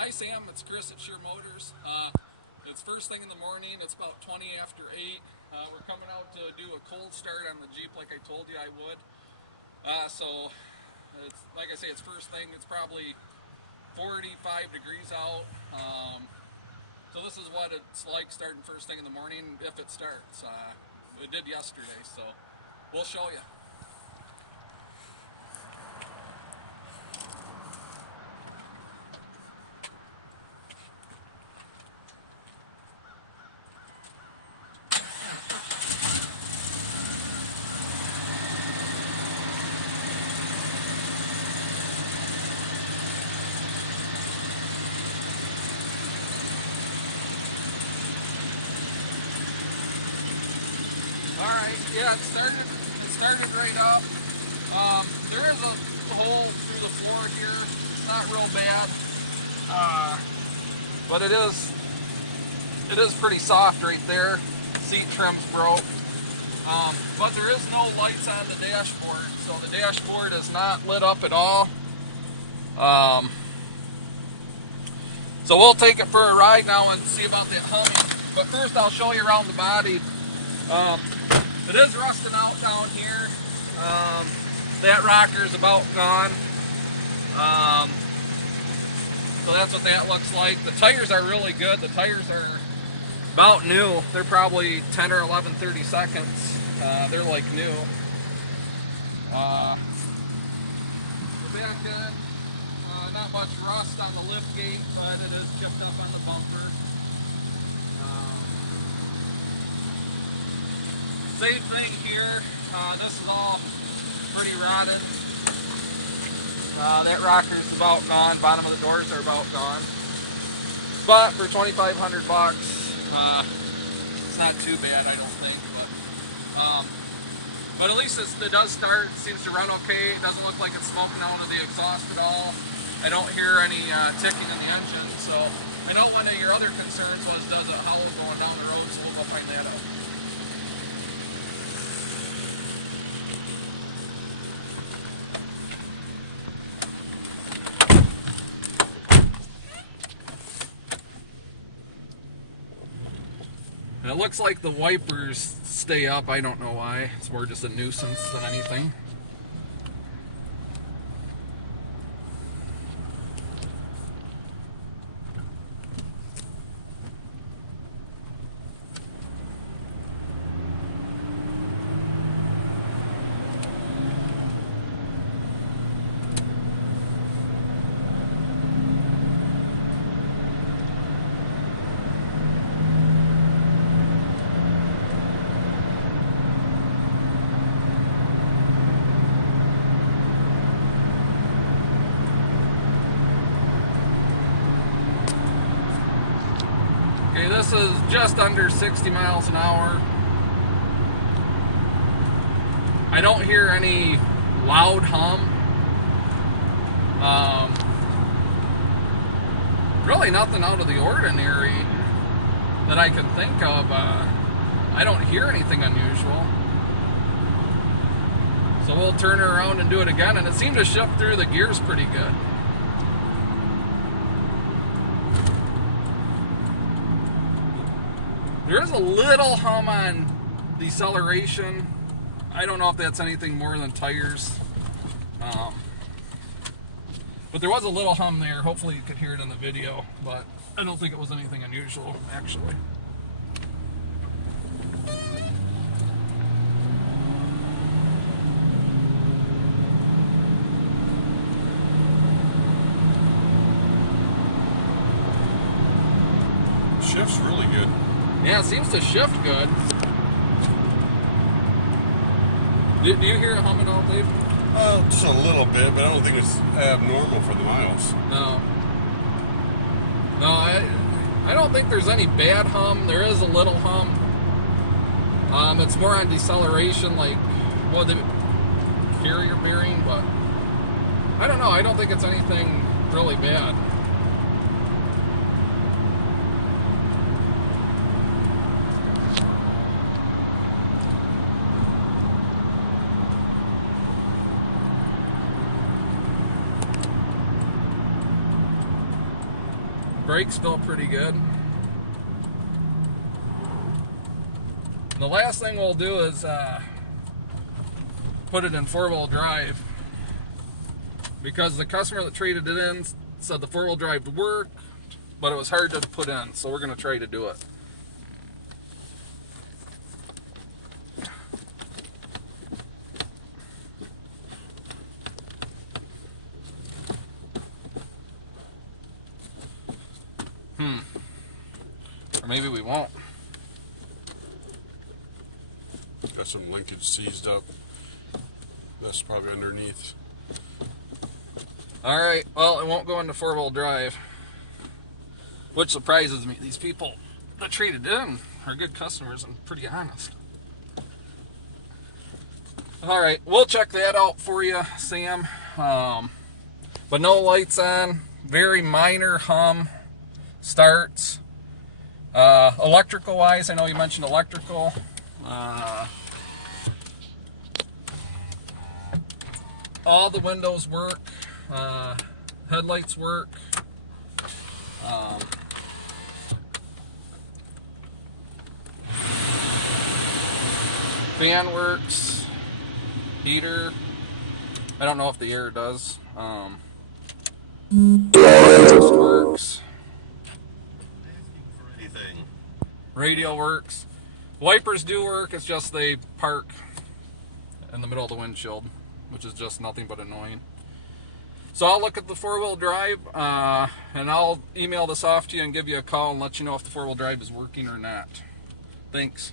Hi Sam, it's Chris at Sheer Motors. It's first thing in the morning, it's about 20 after 8. We're coming out to do a cold start on the Jeep like I told you I would. So, it's, like I say, it's first thing, it's probably 45 degrees out. So this is what it's like starting first thing in the morning if it starts. It did yesterday, so we'll show you. Alright, yeah, it started right up. There is a hole through the floor here. It's not real bad. But it is pretty soft right there. Seat trim's broke. But there is no lights on the dashboard, so the dashboard is not lit up at all. So we'll take it for a ride now and see about that humming. But first I'll show you around the body. It is rusting out down here. That rocker's about gone. So that's what that looks like. The tires are really good. The tires are about new. They're probably 10 or 11, 30 seconds. They're like new. The back end, not much rust on the lift gate, but it is chipped up on the bumper. Same thing here. This is all pretty rotted. That rocker's about gone. Bottom of the doors are about gone. But for $2,500, it's not too bad, I don't think. But at least it does start. It seems to run okay. It doesn't look like it's smoking out of the exhaust at all. I don't hear any ticking in the engine. So I know one of your other concerns was, does it howl going down the road? So we'll go find that out. It looks like the wipers stay up. I don't know why. It's more just a nuisance than anything. Okay, this is just under 60 miles an hour. I don't hear any loud hum. Really nothing out of the ordinary that I can think of. I don't hear anything unusual. So we'll turn her around and do it again, and it seemed to shift through the gears pretty good. There is a little hum on deceleration. I don't know if that's anything more than tires. But there was a little hum there. Hopefully you could hear it in the video, but I don't think it was anything unusual, actually. Shift's really good. Yeah, it seems to shift good. Do you hear it humming all, Dave? Just a little bit, but I don't think it's abnormal for the miles. No. No, I don't think there's any bad hum. There is a little hum. It's more on deceleration, like, well, the carrier bearing, but I don't know. I don't think it's anything really bad. Brakes feel pretty good. The last thing we'll do is put it in 4-wheel drive, because the customer that traded it in said the 4-wheel drive worked, but it was hard to put in, so we're going to try to do it. Or maybe we won't. Got some linkage seized up. That's probably underneath. Alright, well, it won't go into 4-wheel drive, which surprises me. These people that traded in are good customers and pretty honest. Alright, we'll check that out for you, Sam. But no lights on, very minor hum starts. Electrical wise, I know you mentioned electrical. All the windows work. Headlights work. Fan works. Heater. I don't know if the air does. Exhaust works. Radio works. Wipers do work, it's just they park in the middle of the windshield, which is just nothing but annoying. So I'll look at the 4-wheel drive, and I'll email this off to you and give you a call and let you know if the 4-wheel drive is working or not. Thanks.